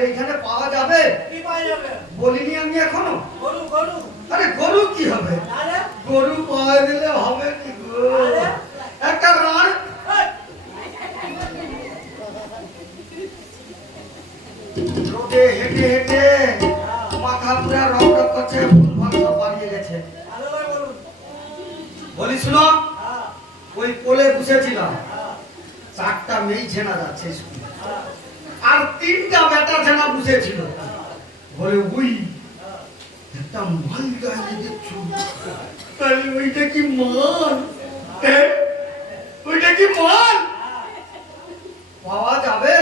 আরে এখানে পাওয়া যাবে? কি পাওয়া যাবে? বলিনি আমি এখনও। গরু গরু। আরে গরু কি হবে? গরু পাওয়া গেলে হবে কি গো? একটা রান। রোদে হেঁটে হেঁটে মাথা পুরা রক রক করছে ফুল ফাল সব গেছে। বলি শুনো হ্যাঁ। ওই কোলে বসেছিলাম। হ্যাঁ। চারটা মেয়ে ছেনা যাচ্ছে স্কুলে। হ্যাঁ। আর তিনটা বেটা ছেনা বসেছিল। বলে। একটা মাল গায়ে তাহলে ওইটা কি মাল? ওইটা কি মাল? পাওয়া যাবে?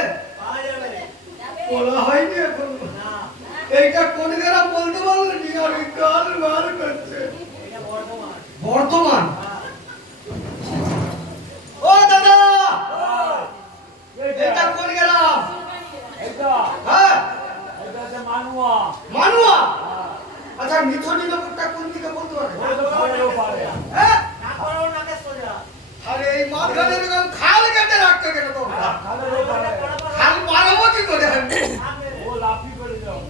বলা হয়নি এখন। এইটা কোন গ্রাম বলতে পারলেন? আর করছে? বর্তমান হ্যাঁ ও দাদা এইটা এটা কোন গ্রাম এইটা হ্যাঁ এইটা হচ্ছে মানুয়া মানুয়া হ্যাঁ, আচ্ছা মিথুনি নগরটা কোন দিকে বলতে পারে ওই তো পারেও পারে হ্যাঁ না করো নাকে সোজা আরে এই মাঝখানে এরকম খাল কেটে রাখতে গেলে তো খালেরও পারে খাল পারব কি করে আমি? ও লাফি করে যাও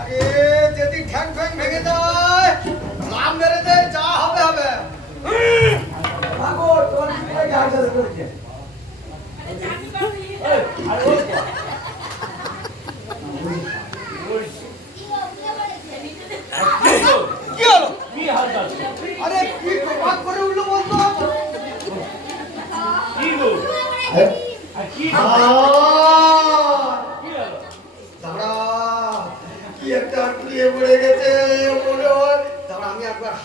আরে যদি ঠ্যাং ঠ্যাং ভেঙে যায় লাম মেরে দেয় যা হবে হবে। আগো তোর কি গাড়ি করেছে। এই আর কি হলো? কি হলো কি হাল চাল আরে কি প্রভাব করে উঠল বলতো? কি গো? আর কি হলো দাঁড়া কি একটা কুড়িয়ে পড়ে গেছে মনে হয় দাঁড়া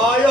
হায়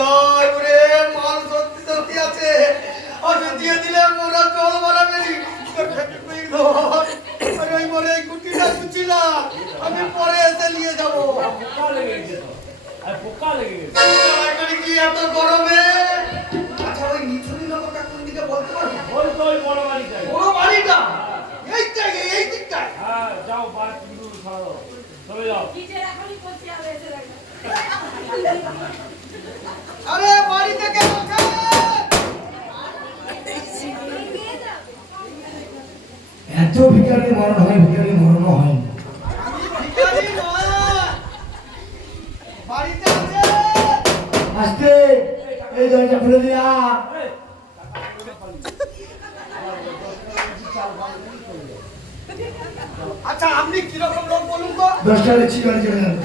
আচ্ছা আপনি কীরকম লোক বলুন তো? দশটা লিখছি গাড়ি চলে যান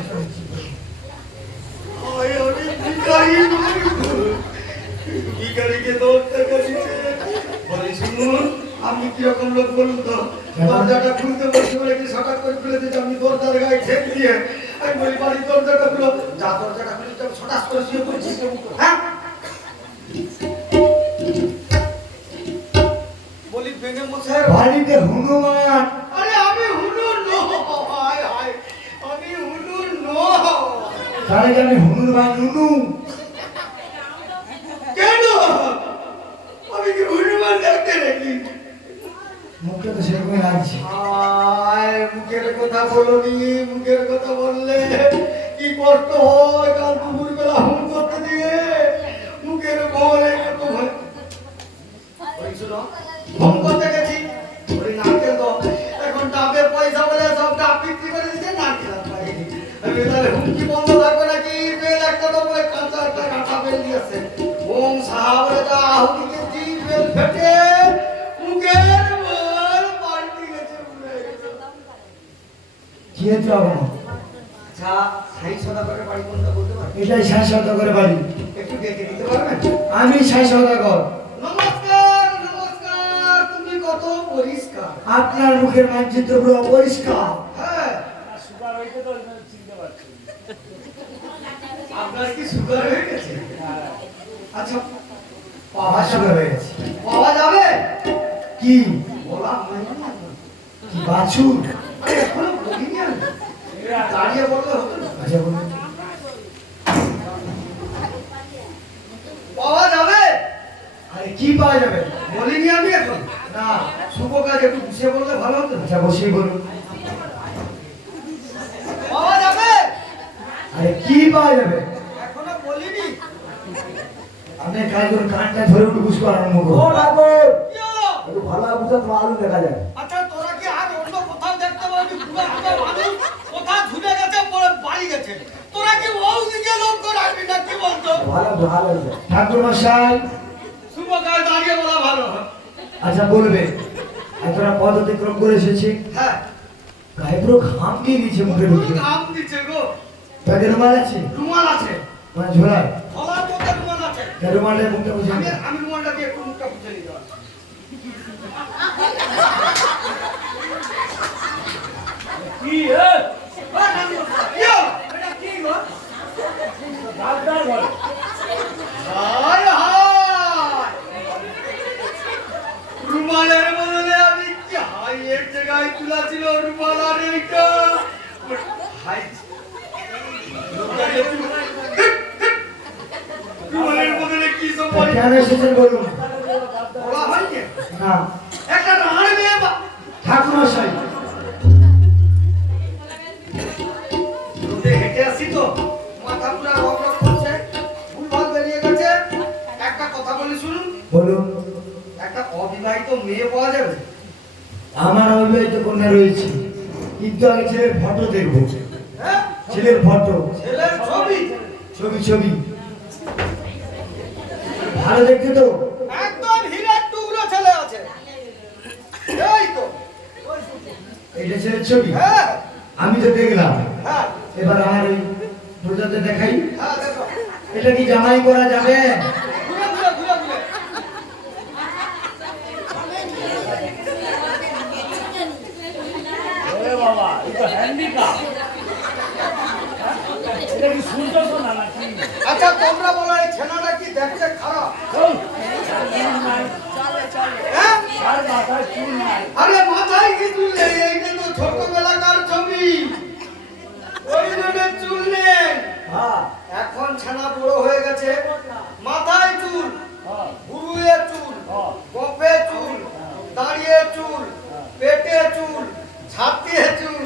আপনি কীরকম লোক বলুন তো? দরজাটা খুলতে বসে বলে কি হঠাৎ করে খুলে দিতে আপনি দরজার গায়ে ঠেক দিয়ে? আমি বলি বাড়ির দরজাটা খুলো। যা দরজাটা খুলে হঠাৎ করে শুয়ে পড়ছি। হ্যাঁ? বলি বেনে মশাই বাড়িতে হনুমান আরে আমি হুনুর নয় আমি হুনুর নয়। তাহলে কি আমি হনুর ভাই নুনু। কেন? আমি কি হনুমান দেখতে নাকি? মুখটা তো সেরকমই লাগছে। আয় মুখের কথা বলনি মুখের কথা বললে কি কষ্ট হয় কাল ওই শুনো হুম ওই নারকেল তো। এখন ডাবের পয়সা বলে সব ডাব বিক্রি করে দিচ্ছে নারকেল আর পাইনি আমি তাহলে হুমকি বন্ধ থাকবে নাকি? বেল একটা তো বলে কাঁচা একটা কাঁচা বেল দিয়েছে। ওম সাহাবরে যা আহুতি গেছি বেল ফেটে। মুখের বল পাল্টি গেছে পুরো কি হচ্ছে এখন আচ্ছা সাই বাড়ি কোনটা বলতে পারবেন এটাই শতকের বাড়ি। একটু ডেকে দিতে পারবেন? আমি ষাট শতকর নমস্কার আপনার মুখের মানচিত্র পুরো অপরিষ্কার। আপনার কি সুগার হয়ে গেছে? আচ্ছা পাওয়া যাবে হয়ে গেছে। পাওয়া যাবে? কি? বলা কি? বাছুর। এখনও বলিনি আমি দাঁড়িয়ে বললে হতো আচ্ছা বলুন। পাওয়া যাবে? কি পাওয়া যাবে? বলিনি আমি এখন? না শুভ কাজ একটু গুছিয়ে বললে ভালো হতো আচ্ছা বসেই বলুন। পাওয়া যাবে? আরে কি পাওয়া যাবে? এখনও বলিনি। আপনি কাজ করুন কানটা ধরে উঠে বুঝতে আরম্ভ ও ঠাকুর! একটু ভালো বুঝে তোমার আলু দেখা যায় আচ্ছা তোরা কি আর অন্য কোথাও দেখতে পাবি? পুরো পুরো মানুষ কোথাও ঝুলে গেছে পরে বাড়ি গেছে। তোরা কি ওই দিকে লক্ষ্য রাখবি না কি বলতো? ভালো ভালো ঠাকুর মশাই কাজ দাঁড়িয়ে বলা ভালো। আচ্ছা বলবে। এতটা পথ অতিক্রম করে এসেছি। হ্যাঁ। গায়ে পুরো ঘাম দিয়ে দিয়েছে মুখে ঢুকে নাম দিচ্ছে গো। তাকে রুমাল আছে? রুমাল আছে। মানে ঝোলায়? ফলার মধ্যে রুমাল আছে। রুমালের মুখটা বুঝে আমি আমি রুমালটা দিয়ে একটু মুখটা পুছে নিতে কি এ? এটা কি গো? ডাক্তার বলে। হায় হায় রুমালের বদলে আমি কি হাই জায়গায় তুলা ছিল রুমাল আর এইটা রুমালের বদলে কি সব কেন এসেছেন বলুন। বলা হয়নি? না। একটা রাহার মেয়ে ঠাকুর মশাই হেঁটে আসি তো। মাথা পুরা রক রক করছে। ভুলভাল বেরিয়ে গেছে। একটা কথা বলি শুনুন। বলুন। একটা অবিবাহিত মেয়ে পাওয়া যাবে? আমার অবিবাহিত কন্যা রয়েছে। কিন্তু আগে ছেলের ফটো দেখব। ছেলের ফটো। ছেলের ছবি ছবি। ছবি ভালো দেখতে তো? একদম হীরার টুকরো ছেলে আছে। এই তো। এইটা ছেলের ছবি? হ্যাঁ। আমি তো দেখলাম। হ্যাঁ। এবার আমার প্রজাতে দেখাই। হ্যাঁ এটা কি জামাই করা যাবে ঘুরে ঘুরে ঘুরে ঘুরে ওরে বাবা, এ তো handicap। এটা কি শুনতেছ না নাকি? আচ্ছা তোমরা বলো, এই ছেলেটা কি দেখতে খারাপ? হ্যাঁ? আরে, মাথায় কি চুল নেই? এইটা তো ছোটবেলাকার ছবি। চুল নেই। এখন ছানা বড় হয়ে গেছে। মাথায় চুল গুরুয়ে চুল হ্যাঁ। চুল, দাঁড়িয়ে চুল, পেটে চুল, ছাতিয়ে চুল।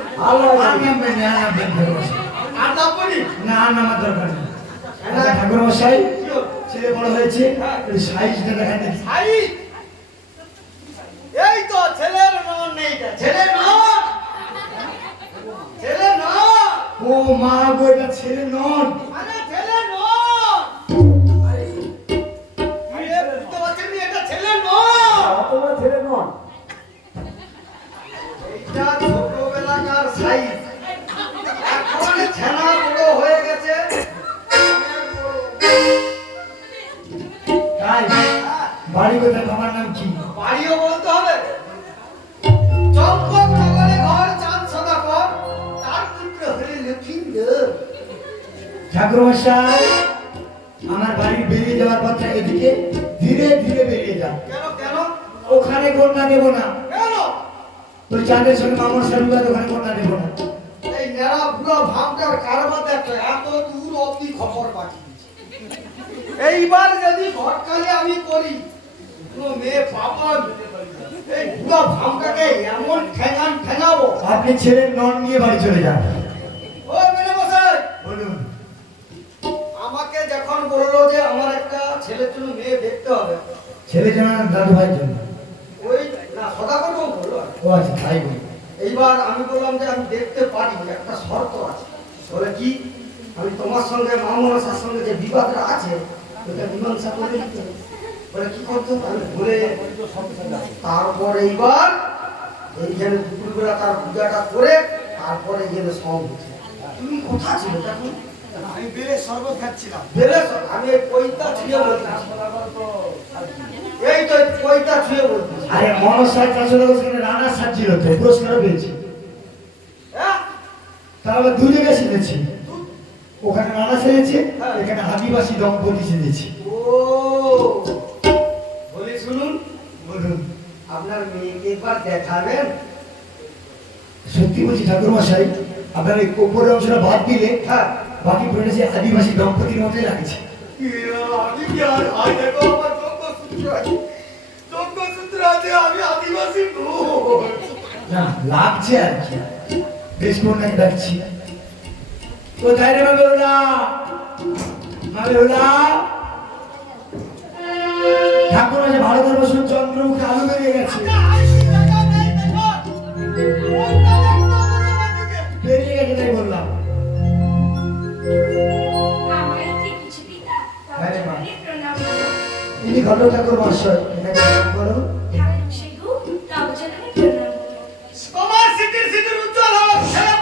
ঠাকুর মশাই। ছেলে বড় হয়েছে সাইজটা দেখান সাইজ? এই তো ছেলের নন নেই। ছেলে নন ছেলে নন ও মা গো এটা ছেলে নন ওই চাঁদের সঙ্গে মামার সারুবাদ ওখানে কন্যা দেব না। এই নেড়া বুড়া ভাবটার কারবার দেখলে এত দূর অব্দি খবর পাঠিয়েছে এইবার যদি ঘটকালে আমি করি কোনো মেয়ে পাপান এই বুড়া ভামটাকে এমন ঠেঙান ঠেঙাবো। আপনি ছেলের নন নিয়ে বাড়ি চলে যান। ও মেনে বসাই বলুন। আমাকে যখন বলল যে আমার একটা ছেলের জন্য মেয়ে দেখতে হবে ছেলে যেন দাদু ভাইয়ের জন্য। ওই ও আচ্ছা তাই বলি। এইবার আমি বললাম যে আমি দেখতে পারি একটা শর্ত আছে। বলে কি? আমি তোমার সঙ্গে মামনাসার সঙ্গে যে বিবাদটা আছে ওটা মীমাংসা করে দিতে বলে কি করতে আমি বলে তারপর এইবার এইখানে দুপুরবেলা তার পূজাটা করে তারপরে এখানে সব হচ্ছে। তুমি কোথা ছিল তখন? আমি বেলে শরবত খাচ্ছিলাম। বেলে তো, আমি পৈতা বলছি এই তো ছুঁয়ে বলছি আরে চাষের ওখানে রানা সাজিল তো পেয়েছি। হ্যাঁ? তাহলে দুই জায়গায় শিখেছি ওখানে রানা সেজেছে এখানে আদিবাসী দম্পতি সেজেছি ও। বলি শুনুন বলুন আপনার মেয়েকে একবার দেখাবেন? সত্যি বলছি ঠাকুর মশাই আপনার এই কোপরের অংশটা বাদ দিলে হ্যাঁ। বাকি সেই আদিবাসী দম্পতির মতোই লাগছে। আর দেখো আমার আদিবাসী। না বেশ কোথায় রে মাবেউলা মাবেউলা ঠাকুর আছে, ভালো করে বসুন চন্দ্রমুখে আলু বেরিয়ে গেছে। বেরিয়ে বললাম।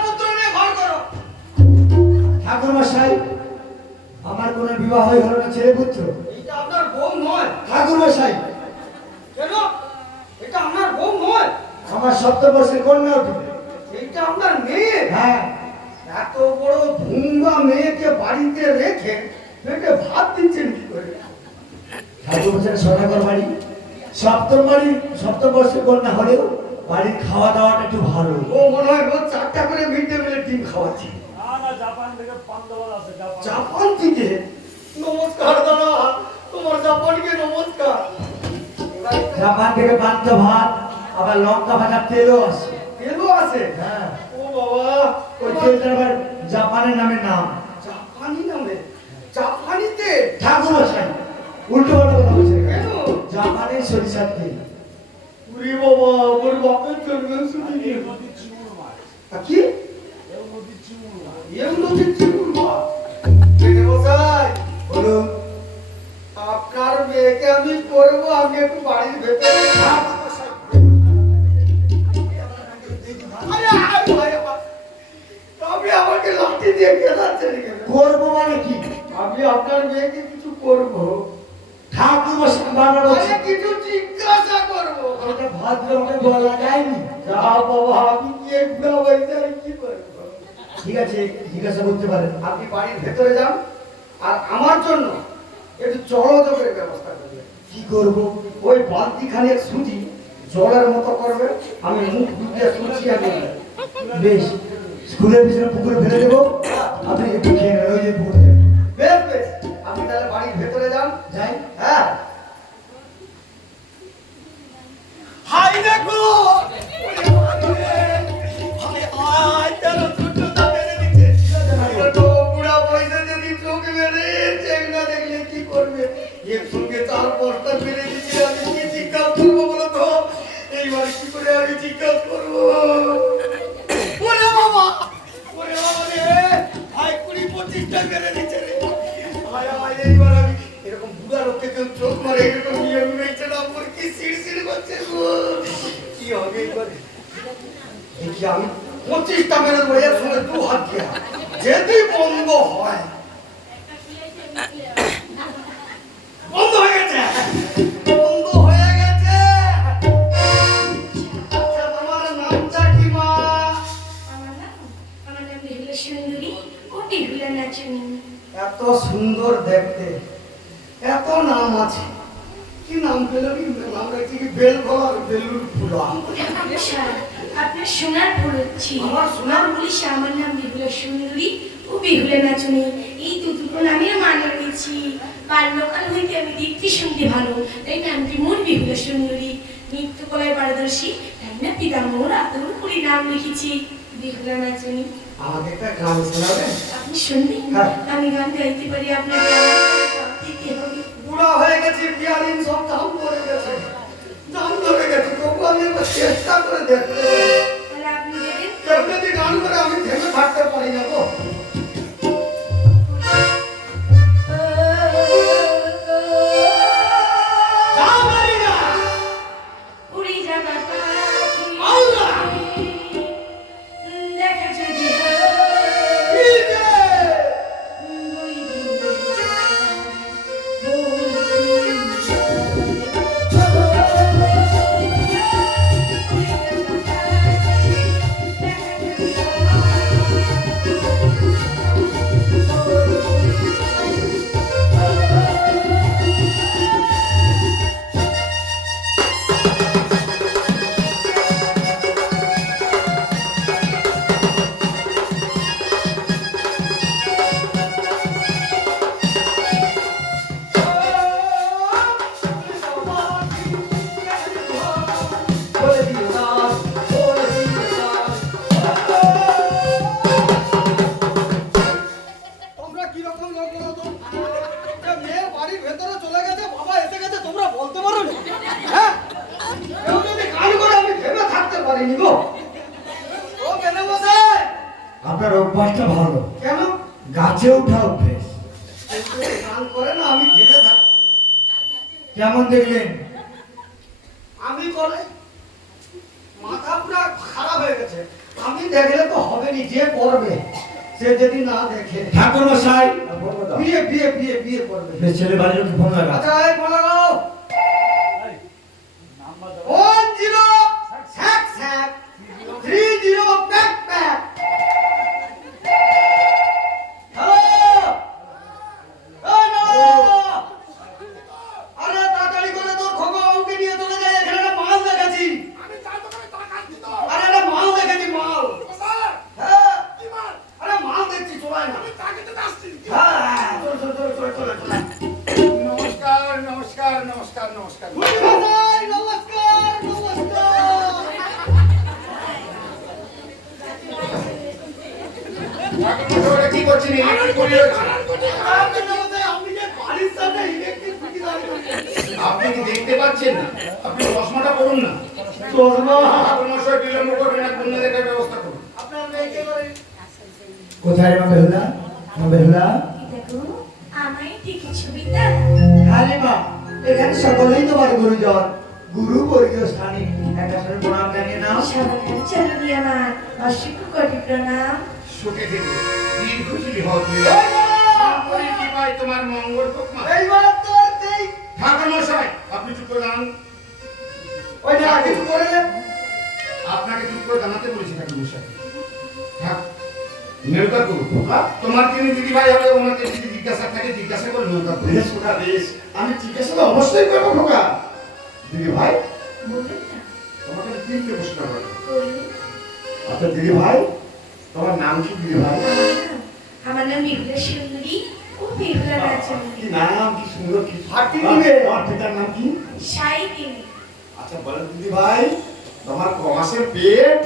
পুত্র নিয়ে ঘর করো। ঠাকুর মশাই আমার কোনো বিবাহ হলো না ছেলে পুত্র? এটা আপনার বউ নয়। ঠাকুর মশাই কেন? এটা আপনার বউ নয়। আমার সপ্তবর্ষের কন্যা উঠবে এইটা আপনার মেয়ে। হ্যাঁ। এত বড় ভুঙ্গা মেয়েকে বাড়িতে রেখে পেটে ভাত দিচ্ছেন কি করে? ঠাকুর মশাই সদাগর বাড়ি। সপ্তম বাড়ি সপ্তম বর্ষের কন্যা হলেও বাড়ির খাওয়া দাওয়াটা একটু ভালো। ও মনে হয় রোজ চারটা করে মিড ডে মিলের ডিম খাওয়াচ্ছে। না না জাপান থেকে পান্ডবর জাপান জাপান থেকে? নমস্কার দাদা তোমার জাপানকে নমস্কার। জাপান থেকে পান্ত ভাত আবার লঙ্কা ভাজার তেলও আছে। তেলও আছে? হ্যাঁ। ও বাবা ওই তেলটা আবার জাপানের নামে নাম। জাপানি নামে? জাপানিতে? ঠাকুর মশাই উল্টো সরিষার তেল উরি বাবা ওর বাপের জন্য শুনি মাছ কি? নদীর মাছ এম নদীর চিকুর মা কেনে বসাই বলুন আপনার মেয়েকে আমি করব আমি একটু বাড়ির ভেতরে। আপনি আমাকে লাঠি দিয়ে খেলাচ্ছেন করব মানে কি? আমি আপনার মেয়েকে কিছু করব। ঠাকুর বারবার বলছে কিছু জিজ্ঞাসা করব। ওটা ভদ্রভাবে বলা যায়নি যা বাবা আমি কি এই বুড়া কি করব? ঠিক আছে জিজ্ঞাসা করতে পারেন। আপনি বাড়ির ভেতরে যান আর আমার জন্য একটু জলযোগের ব্যবস্থা করবেন। কি করব? ওই বালতি খানিক সুজি জলের মতো করবে আমি মুখ দিয়ে সুচি আমি বেশ স্কুলের পিছনে পুকুরে ফেলে দেবো। আপনি একটু খেয়ে ওই যে পুকুরে বেশ বেশ। ভেতরে যান যাই। হ্যাঁ। হাই আমি জিজ্ঞাসা করব এইবার কি করে আমি জিজ্ঞাসা করব? বুড়া চোখ মারে এরকম নিয়ম মেয়েছে না আমার কি সিড় সিড় করছে কি হবে এবারে? দেখি আমি পঁচিশটা মেরে দেবো এর দু হাত দিয়া যদি বন্ধ হয়। বন্ধ হয়ে গেছে? বন্ধ হয়ে গেছে? আচ্ছা তোমার নামটা কি মা? আমার নাম? আমার নাম সুন্দরী ও বেহুলা নাচুনি। এত সুন্দর দেখতে। এত নাম আছে। কি নাম পেল নাম রাখছি কি? বেল গলার বেলুর ফুলা আপনার সোনার পড়ছি আমার সোনার বলিস আমার নাম বেহুলা সুন্দরী ও বেহুলা নাচুনি। এই তো দুটো নামের মান রয়েছি বাল্যকাল হইতে আমি দেখতে শুনতে ভালো। তাই নামটি মোর বেহুলা সুন্দরী। নৃত্যকলায় পারদর্শী তাই না পিতামহ আদর করে নাম লিখেছি। বেহুলা নাচুনি। আমাকে একটা গান শোনাবেন? আপনি শুনবেন? হ্যাঁ। আমি গান গাইতে পারি দিতে হবে হয়ে গেছে বিয়ারিন সব দাম পড়ে গেছে। দাম ধরে গেছে তবু আমি একবার চেষ্টা করে দেখতে যদি গান করে আমি থেমে থাকতে পারি না তো গাছে খাও অভ্যেস করে না আমি ভেবে থাকি। কেমন দেখলেন? না চশমা বিলম্ব করবেন না কন্যা দেখার ব্যবস্থা করুন। আপনার মেয়েকে করে কোথায় মা বেহুলা? মা বেহুলা? দেখো আমায় দেখেছ বিদ্যা আরে মা এখানে সকলেই তোমার গুরুজন গুরু বর্গীয় স্থানে। একটা সাথে প্রণাম জানিয়ে নাও। সাবধান চলবি আমার অসংখ্য কোটি প্রণাম। সুখে থেকে। দীর্ঘজীবী হও তুমি। করি কি পাই তোমার মঙ্গল হোক মা। এইবার তোর ঠাকুর মশাই আপনি চুপ করে দাঁড়ান। ওই না কিছু করে আপনাকে চুপ করে দাঁড়াতে বলেছি ঠাকুর মশাই। থাক নৌকা করু তোমার তিনি দিদি ভাই ওনাকে যদি জিজ্ঞাসা থাকে জিজ্ঞাসা করে নৌকা বেশ খোকা বেশ আমি জিজ্ঞাসা তো অবশ্যই করব খোকা। দিদি ভাই বলুন না। তোমাকে তিনটে প্রশ্ন করব। আচ্ছা দিদি ভাই তোমার নাম কি দিদি ভাই? আমার নাম- আমার বিহুলা সুন্দরী ও কি নাম কি সুন্দর কি ফাটি দিবে। তোমার পিতার নাম কি? সাই দিনে আচ্ছা বলেন দিদি ভাই তোমার ক মাসের পেট?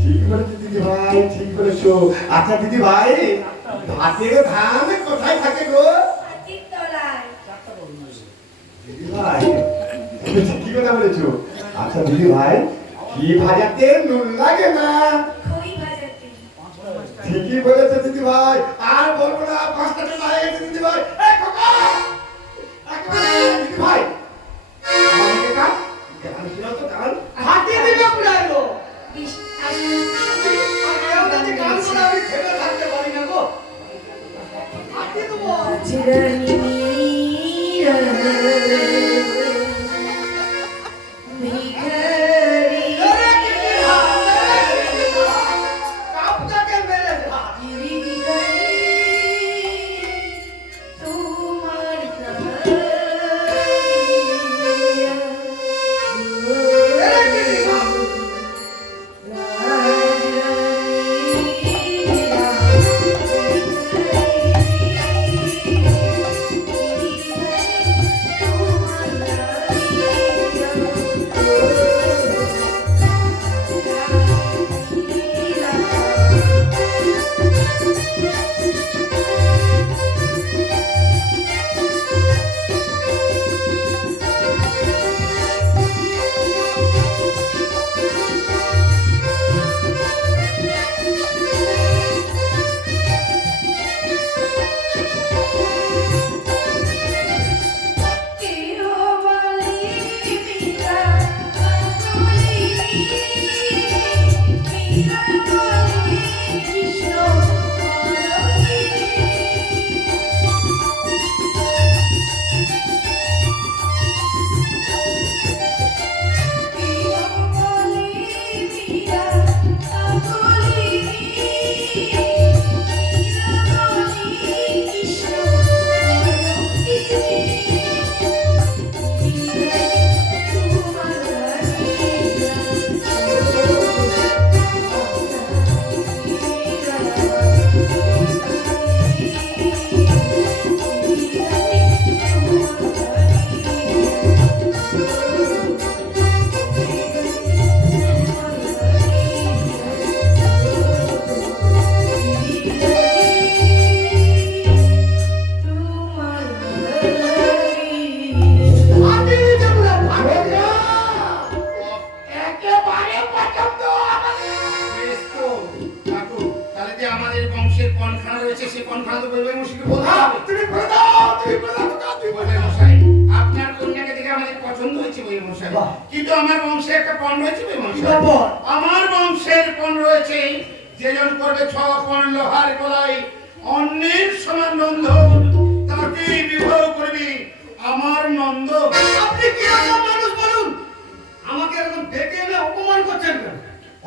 ঠিক বলেছ দিদি ভাই ঠিক বলেছ। আচ্ছা দিদি ভাই ভাতের ধান কোথায় থাকে গো? দিদি ভাই ঠিকই কথা বলেছ? আচ্ছা দিদি ভাই কি ভাজাতে নুন লাগে না? ঠিকই বলেছে দিদি ভাই আর বলব না পাঁচটা টাকা হয়ে গেছে দিদি ভাই। ভাই আমাকে কান গান শোনাও তো গান ফাটি দিবে পুরাইলো বিশ- আসুন। আর কেউ যদি গান করে আমি থেমে থাকতে পারি না গো ফাটি দেবো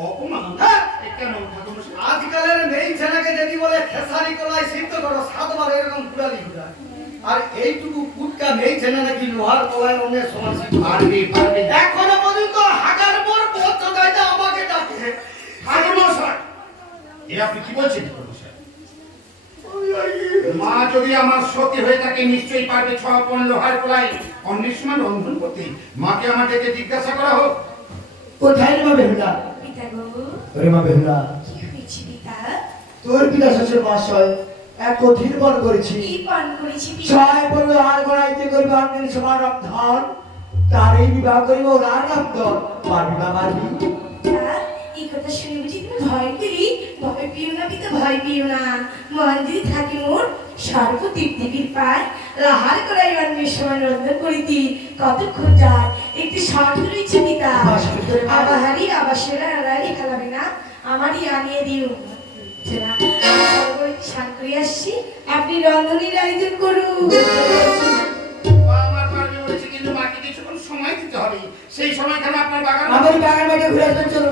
অপমান? হ্যাঁ? কেন ঠাকুর আজকালের মেয়ে ছেলেকে যদি বলে খেসারি কলাই সিদ্ধ করো সাতবার এরকম কুড়ালি কুড়া আর এইটুকু কুটকা মেয়ে ছেলে নাকি লোহার কলাই অন্যের সমান পারবি পারবি। এখনও পর্যন্ত হাগার পর পথ আমাকে ডাকে। ঠাকুর মশাই এ আপনি কি বলছেন মা যদি আমার সতী হয়ে থাকে নিশ্চয়ই পারবে ছ লোহার গলায় অন্যের সমান রন্ধন করতে। মাকে আমার ডেকে জিজ্ঞাসা করা হোক। কোথায় মা বেহুলা পিতা গো ওরে মা বেহুলা কি হয়েছে পিতা তোর পিতা শ্বশুর মহাশয় এক কঠিন বল করেছি। কি পান করেছি সবাই বলল আর গড়াইতে করবে অন্যের সমান রন্ধন তারই বিবাহ করিব রান রক্ত পারবি না পারবি এই কথা শুনে বুঝি তুমি ভয় পেলি? ভয় পেও না পিতা ভয় পেও না। মহান যদি থাকে মোর সর্ব দেবীর পায়। লাহার করাই অন্যের সময় রন্ধন করিতি। কতক্ষণ যায়? একটি শর্ত রয়েছে পিতা। আবাহারি আবাসেরা আড়াই খেলাবে না। আমারই আনিয়ে দিও। স্নান করে আসছি। আপনি রন্ধনের আয়োজন করুন। আমার কিন্তু সময় দিতে হবে। সেই সময় আপনার বাগান আমার বাগান বাড়ি ঘুরে আসবেন চলো